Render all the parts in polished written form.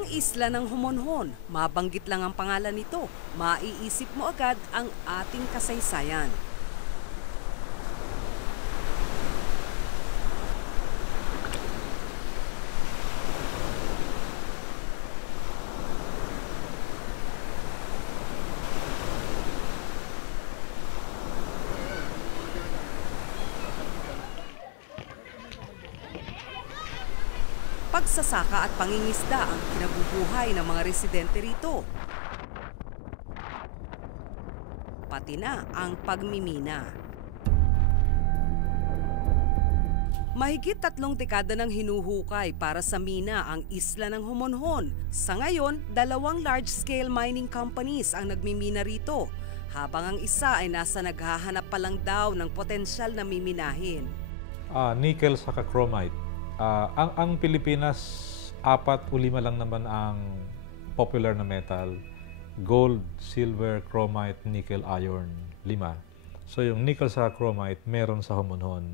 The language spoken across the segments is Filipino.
Ang isla ng Homonhon, mabanggit lang ang pangalan nito, maiisip mo agad ang ating kasaysayan. Pagsasaka at pangingisda ang kinabubuhay ng mga residente rito. Pati na ang pagmimina. Mahigit 3 dekada nang hinuhukay para sa mina ang isla ng Homonhon. Sa ngayon, 2 large-scale mining companies ang nagmimina rito, habang ang isa ay nasa naghahanap pa lang daw ng potensyal na miminahin. Nickel saka chromite. Ang Pilipinas, 4 o 5 lang naman ang popular na metal. Gold, silver, chromite, nickel, iron, 5. So yung nickel sa chromite, meron sa Homonhon.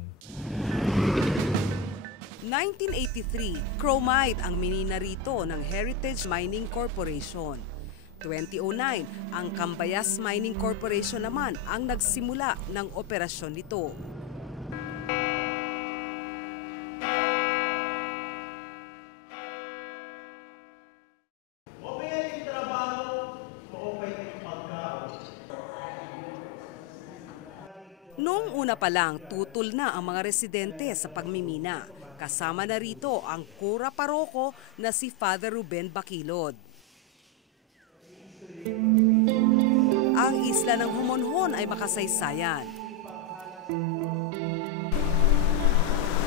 1983, chromite ang minina rito ng Heritage Mining Corporation. 2009, ang Cambayas Mining Corporation naman ang nagsimula ng operasyon nito. Noong una pa lang, tutol na ang mga residente sa pagmimina. Kasama na rito ang kura paroko na si Father Ruben Baquilod. Ang isla ng Homonhon ay makasaysayan.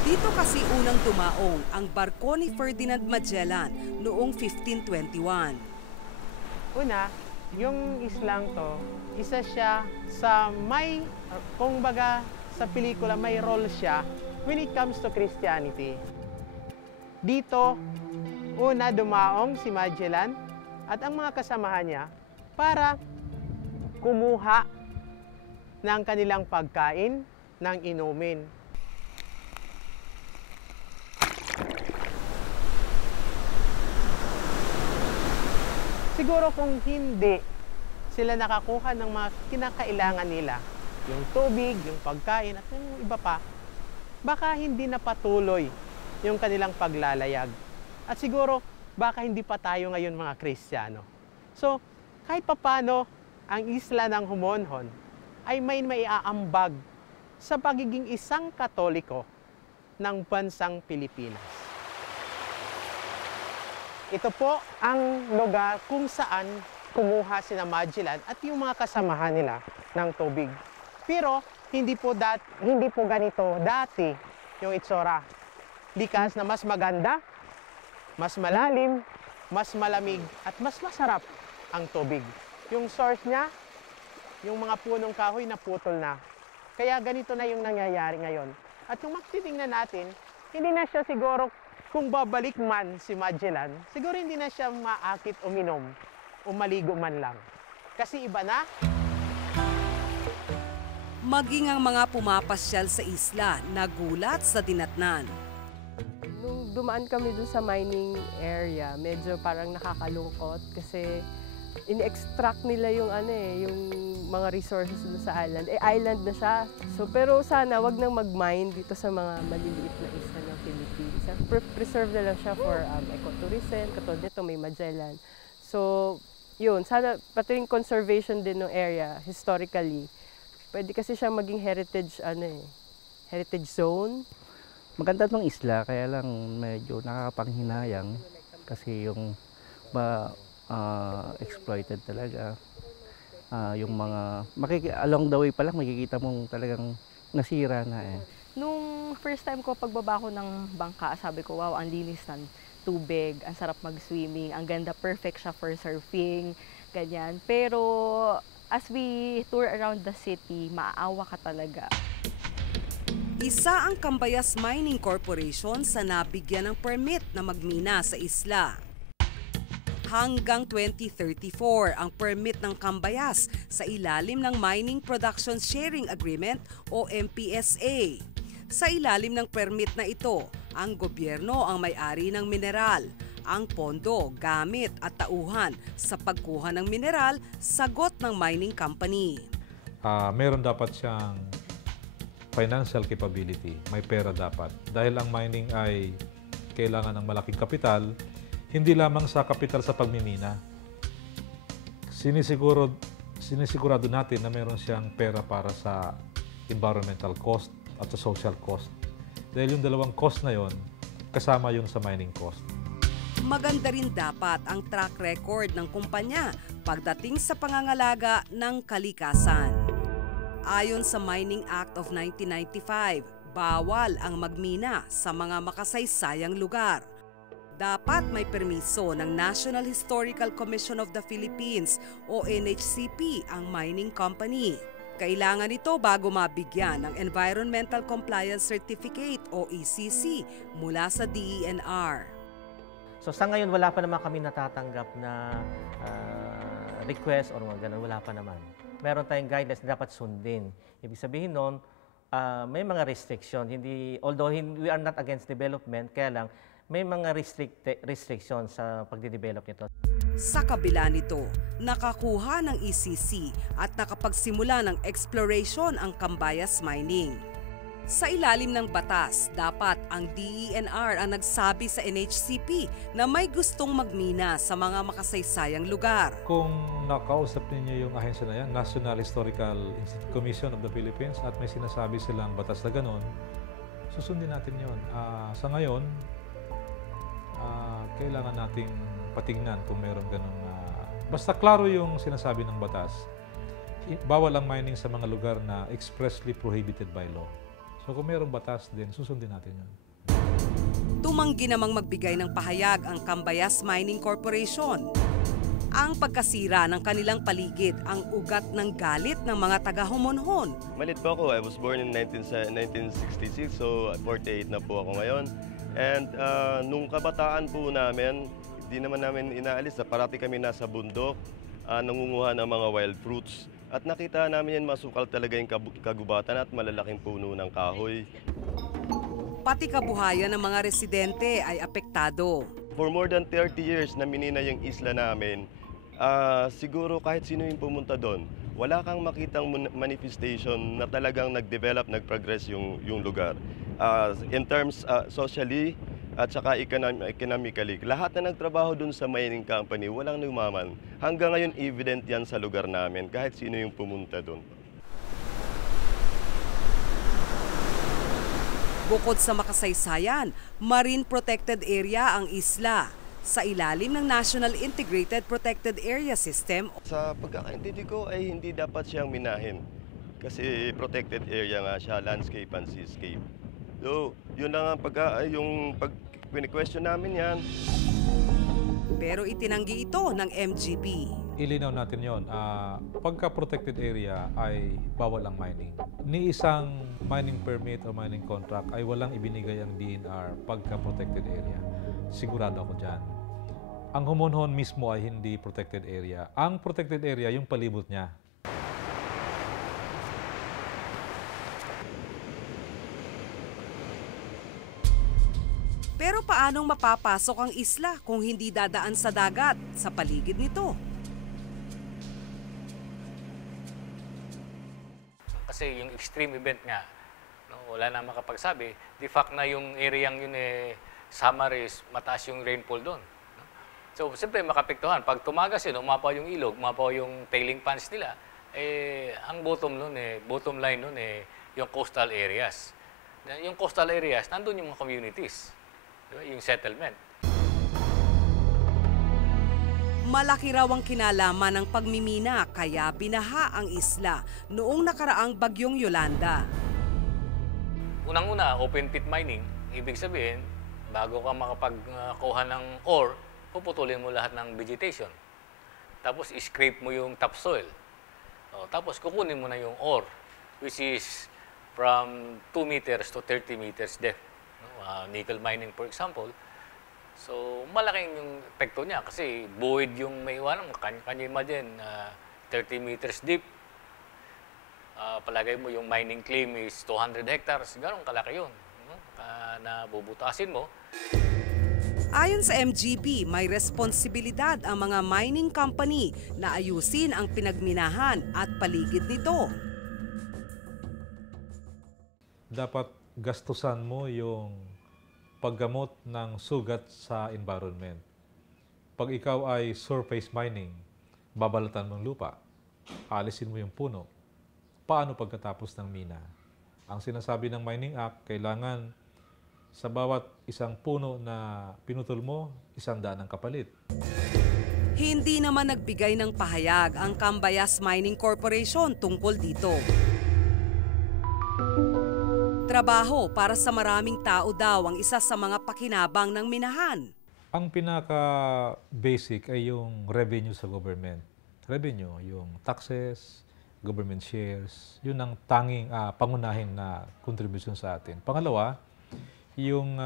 Dito kasi unang dumaong ang barko ni Ferdinand Magellan noong 1521. Una, yung islang to, isa siya sa kung baga sa pelikula, may role siya when it comes to Christianity. Dito, una dumaong si Magellan at ang mga kasamahan niya para kumuha ng kanilang pagkain, ng inumin. Siguro kung hindi sila nakakuha ng mga kinakailangan nila, yung tubig, yung pagkain, at yung iba pa, baka hindi napatuloy yung kanilang paglalayag. At siguro, baka hindi pa tayo ngayon mga Kristiyano. So, kahit papano, ang isla ng Homonhon ay may maiaambag sa pagiging isang Katoliko ng bansang Pilipinas. Ito po ang lugar kung saan kumuha sina Magellan at yung mga kasamahan nila ng tubig. Pero hindi po ganito dati yung itsura. Likas na mas maganda, mas malalim, mas malamig at mas masarap ang tubig. Yung source niya, yung mga punong kahoy naputol na. Kaya ganito na yung nangyayari ngayon. At kung magtitingnan natin, hindi na siya siguro, kung babalik man si Magellan, siguro hindi na siya maakit uminom o maligo man lang. Kasi iba na. Maging ang mga pumapasyal sa isla nagulat sa dinatnan. Nung dumaan kami dun sa mining area, medyo parang nakakalungkot kasi ini-extract nila yung yung mga resources dun sa island. Island na siya. So pero sana wag nang mag-mine dito sa mga maliliit na isla ng Philippines. Preserve na lang siya for ecotourism, katulad nito may Magellan. So yun, sana pati rin conservation din ng area historically. Pwede kasi siya maging heritage heritage zone. Maganda tong isla, kaya lang medyo nakakapanghinayang kasi yung exploited talaga. Yung mga along the way pa lang makikita mong talagang nasira na eh. Nung first time ko pagbaba ko ng bangka, sabi ko, wow, ang linis ng tubig, ang sarap mag-swimming, ang ganda, perfect siya for surfing, ganyan. Pero as we tour around the city, maaawa ka talaga. Isa ang Cambayas Mining Corporation sa nabigyan ng permit na magmina sa isla. Hanggang 2034 ang permit ng Cambayas sa ilalim ng Mining Production Sharing Agreement o MPSA. Sa ilalim ng permit na ito, ang gobyerno ang may-ari ng mineral. ang pondo, gamit at tauhan sa pagkuha ng mineral, sagot ng mining company. Meron dapat siyang financial capability, may pera dapat. Dahil ang mining ay kailangan ng malaking kapital, hindi lamang sa kapital sa pagmimina. Sinisigurado natin na meron siyang pera para sa environmental cost at sa social cost. Dahil yung dalawang cost na yon, kasama yun sa mining cost. Maganda rin dapat ang track record ng kumpanya pagdating sa pangangalaga ng kalikasan. Ayon sa Mining Act of 1995, bawal ang magmina sa mga makasaysayang lugar. Dapat may permiso ng National Historical Commission of the Philippines o NHCP ang mining company. Kailangan ito bago mabigyan ng Environmental Compliance Certificate o ECC mula sa DENR. So sa ngayon, wala pa naman kami natatanggap na request or mga ganun, wala pa naman. Meron tayong guidelines na dapat sundin. Ibig sabihin nun, may mga restriction. Although we are not against development, kaya lang may mga restrictions sa pagde-develop nito. Sa kabila nito, nakakuha ng ECC at nakapagsimula ng exploration ang Cambayas Mining. Sa ilalim ng batas, dapat ang DENR ang nagsabi sa NHCP na may gustong magmina sa mga makasaysayang lugar. Kung nakausap ninyo yung ahensya na yan, National Historical Commission of the Philippines, at may sinasabi silang batas na ganon, susundin natin yun. Sa ngayon, kailangan nating patingnan kung meron ganong... basta klaro yung sinasabi ng batas. Bawal ang mining sa mga lugar na expressly prohibited by law. So kung mayroong batas din, susundin natin yun. Tumanggi namang magbigay ng pahayag ang Cambayas Mining Corporation. Ang pagkasira ng kanilang paligid ang ugat ng galit ng mga taga-Homonhon. Malit po ako. I was born in 1966, so 48 na po ako ngayon. And nung kabataan po namin, hindi naman namin inaalis. Parati kami nasa bundok, nangunguha ng mga wild fruits. At nakita namin yan, masukal talaga yung kagubatan at malalaking puno ng kahoy. Pati kabuhayan ng mga residente ay apektado. For more than 30 years na minina yung isla namin, siguro kahit sino yung pumunta doon, wala kang makitang manifestation na talagang nag-develop, nag-progress yung lugar. In terms socially at saka economically, lahat na nagtrabaho dun sa mining company, walang numaman. Hanggang ngayon, evident yan sa lugar namin, kahit sino yung pumunta dun. Bukod sa makasaysayan, marine protected area ang isla sa ilalim ng National Integrated Protected Area System. Sa pagkakaintindi ko ay hindi dapat siyang minahin kasi protected area nga siya, landscape and seascape. So, yun lang ang pag-question namin yan. Pero itinanggi ito ng MGB. Ilinaw natin yon. Pagka-protected area ay bawal ang mining. Ni isang mining permit o mining contract ay walang ibinigay ang DENR pagka-protected area. Sigurado ako dyan. Ang Homonhon mismo ay hindi protected area. Ang protected area, yung palibot niya. Pero paanong mapapasok ang isla kung hindi dadaan sa dagat sa paligid nito? Kasi yung extreme event nga, no, wala na makapagsabi. The fact na yung area yun summer is mataas yung rainfall doon. No? So, siyempre makapektuhan. Pag tumagas yun, umapaw yung ilog, umapaw yung tailing ponds nila, ang bottom line nun, yung coastal areas. Yung coastal areas, nandun yung mga communities. Diba? Yung settlement. Malaki raw ang kinalaman ng pagmimina kaya binaha ang isla noong nakaraang bagyong Yolanda. Unang-una, open pit mining. Ibig sabihin, bago ka makapagkuha ng ore, puputulin mo lahat ng vegetation. Tapos, scrape mo yung topsoil. Tapos, kukunin mo na yung ore, which is from 2 meters to 30 meters depth. Nickel mining, for example. So, malaking yung epekto niya kasi buoyed yung may iwanan. Kanya imagine, 30 meters deep. Palagay mo yung mining claim is 200 hectares. Ganun kalaki yun. Na bubutasin mo. Ayon sa MGB, may responsibilidad ang mga mining company na ayusin ang pinagminahan at paligid nito. Dapat gastusan mo yung paggamot ng sugat sa environment. Pag ikaw ay surface mining, babalatan mo ang lupa, alisin mo yung puno. Paano pagkatapos ng mina? Ang sinasabi ng Mining Act, kailangan sa bawat isang puno na pinutol mo, 100 ang kapalit. Hindi naman nagbigay ng pahayag ang Cambayas Mining Corporation tungkol dito. Trabaho para sa maraming tao daw ang isa sa mga pakinabang ng minahan. Ang pinaka-basic ay yung revenue sa government. Revenue, yung taxes, government shares, yun ang tanging pangunahing na contribution sa atin. Pangalawa, yung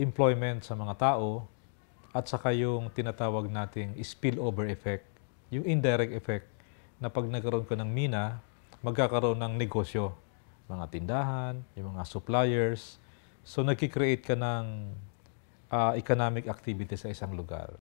employment sa mga tao at saka yung tinatawag nating spillover effect, yung indirect effect na pag nagkaroon ka ng mina, magkakaroon ng negosyo, mga tindahan, yung mga suppliers. So nagki-create ka ng economic activity sa isang lugar.